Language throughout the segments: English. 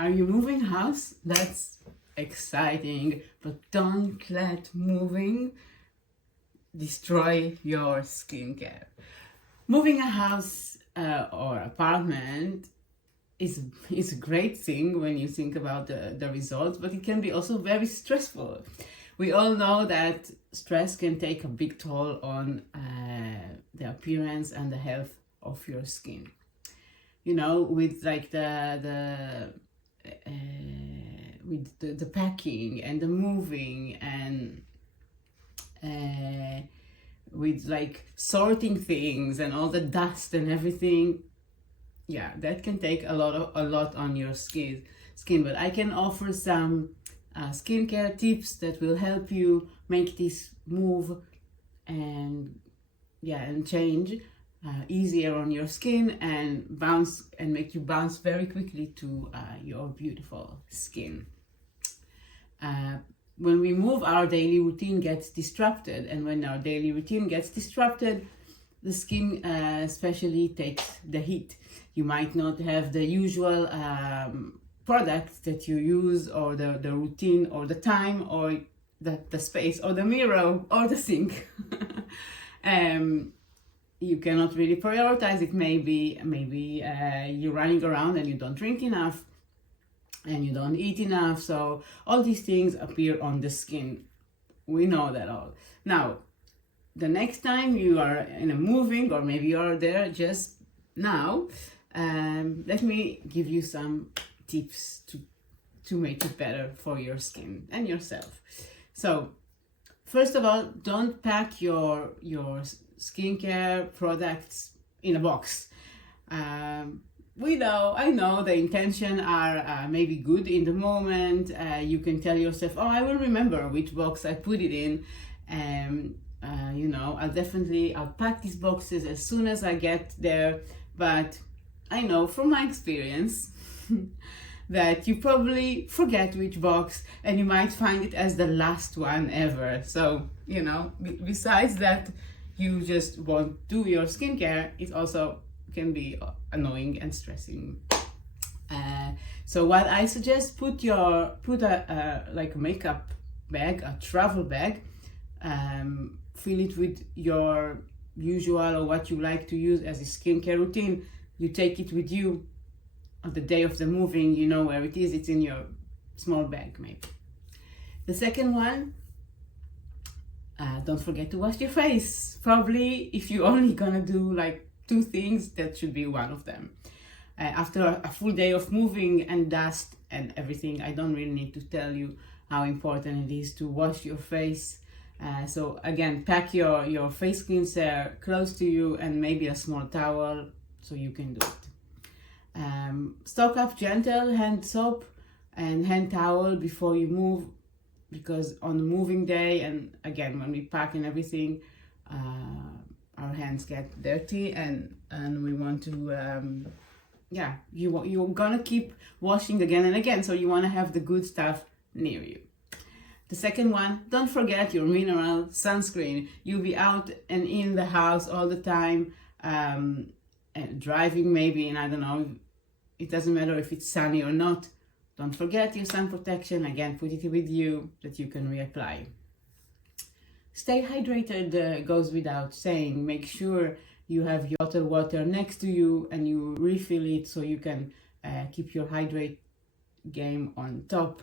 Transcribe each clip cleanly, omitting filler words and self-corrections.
Are you moving house? That's exciting, but don't let moving destroy your skincare. Moving a house or apartment is a great thing when you think about the results, but it can be also very stressful. We all know that stress can take a big toll on the appearance and the health of your skin. You know, with like the packing and the moving and with like sorting things and all the dust and everything, yeah, that can take a lot on your skin. But I can offer some skincare tips that will help you make this move and change easier on your skin and make you bounce very quickly to your beautiful skin. When we move, our daily routine gets disrupted, and when our daily routine gets disrupted, the skin especially takes the heat. You might not have the usual products that you use, or the routine, or the time, or the space, or the mirror, or the sink. You cannot really prioritize it. Maybe you're running around and you don't drink enough and you don't eat enough, so all these things appear on the skin. We know that all. Now, the next time you are in a moving, or maybe you're there just now, let me give you some tips to make it better for your skin and yourself. So first of all, don't pack your skincare products in a box. I know the intention are maybe good in the moment. You can tell yourself, oh, I will remember which box I put it in. I'll pack these boxes as soon as I get there. But I know from my experience that you probably forget which box, and you might find it as the last one ever. So, besides that, you just won't do your skincare, it also can be annoying and stressing. So what I suggest, put a makeup bag, a travel bag, fill it with your usual or what you like to use as a skincare routine. You take it with you on the day of the moving. You know where it is. It's in your small bag, maybe. The second one, don't forget to wash your face. Probably if you're only gonna do like 2 things, that should be one of them. After a full day of moving and dust and everything, I don't really need to tell you how important it is to wash your face. So again, pack your face cleanser close to you and maybe a small towel so you can do it. Stock up gentle hand soap and hand towel before you move, because on the moving day, and again when we pack and everything, our hands get dirty and we want to you're gonna keep washing again and again, so you want to have the good stuff near you. The second one, don't forget your mineral sunscreen. You'll be out and in the house all the time, and driving maybe, and I don't know, it doesn't matter if it's sunny or not. Don't forget your sun protection. Again, put it with you that you can reapply. Stay hydrated goes without saying. Make sure you have your bottled water next to you and you refill it so you can keep your hydrate game on top.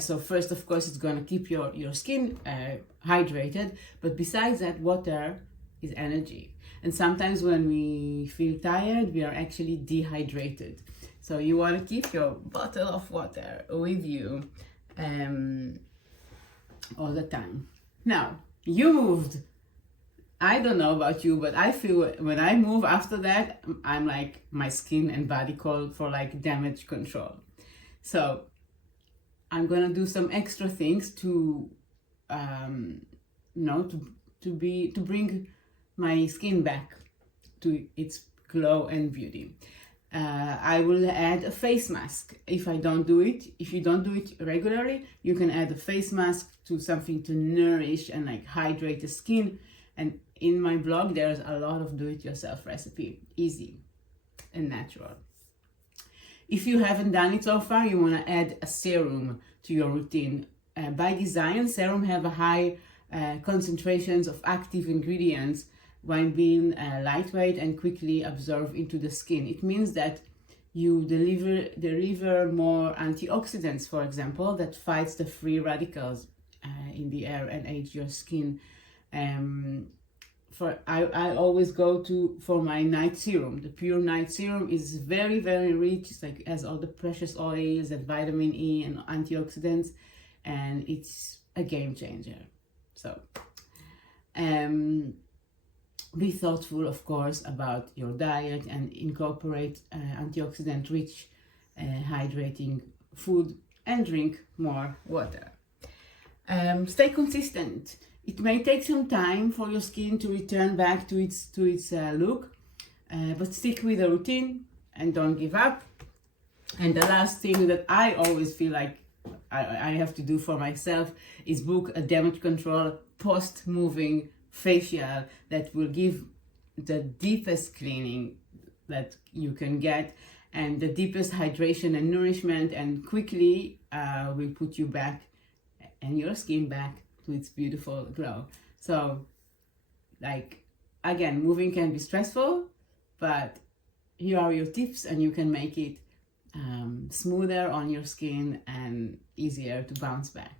So first, of course, it's going to keep your skin hydrated, but besides that, water is energy. And sometimes when we feel tired, we are actually dehydrated. So you want to keep your bottle of water with you all the time. Now, you moved. I don't know about you, but I feel when I move after that, I'm like, my skin and body call for like damage control. So I'm gonna do some extra things to bring my skin back to its glow and beauty. I will add a face mask if you don't do it regularly. You can add a face mask to something to nourish and like hydrate the skin. And in my blog, there's a lot of do-it-yourself recipe, easy. and natural. If you haven't done it so far, you want to add a serum to your routine. By design, serum have a high concentrations of active ingredients while being lightweight and quickly absorb into the skin. It means that you deliver more antioxidants, for example, that fights the free radicals in the air and age your skin. I always go for my night serum. The pure night serum is very, very rich. It's like has all the precious oils and vitamin E and antioxidants, and it's a game changer. So be thoughtful, of course, about your diet and incorporate antioxidant rich hydrating food and drink more water. Stay consistent. It may take some time for your skin to return back to its look, but stick with the routine and don't give up. And the last thing that I always feel like I have to do for myself is book a damage control post-moving facial that will give the deepest cleaning that you can get and the deepest hydration and nourishment, and quickly will put you back and your skin back to its beautiful glow. So, like, again, moving can be stressful, but here are your tips and you can make it smoother on your skin and easier to bounce back.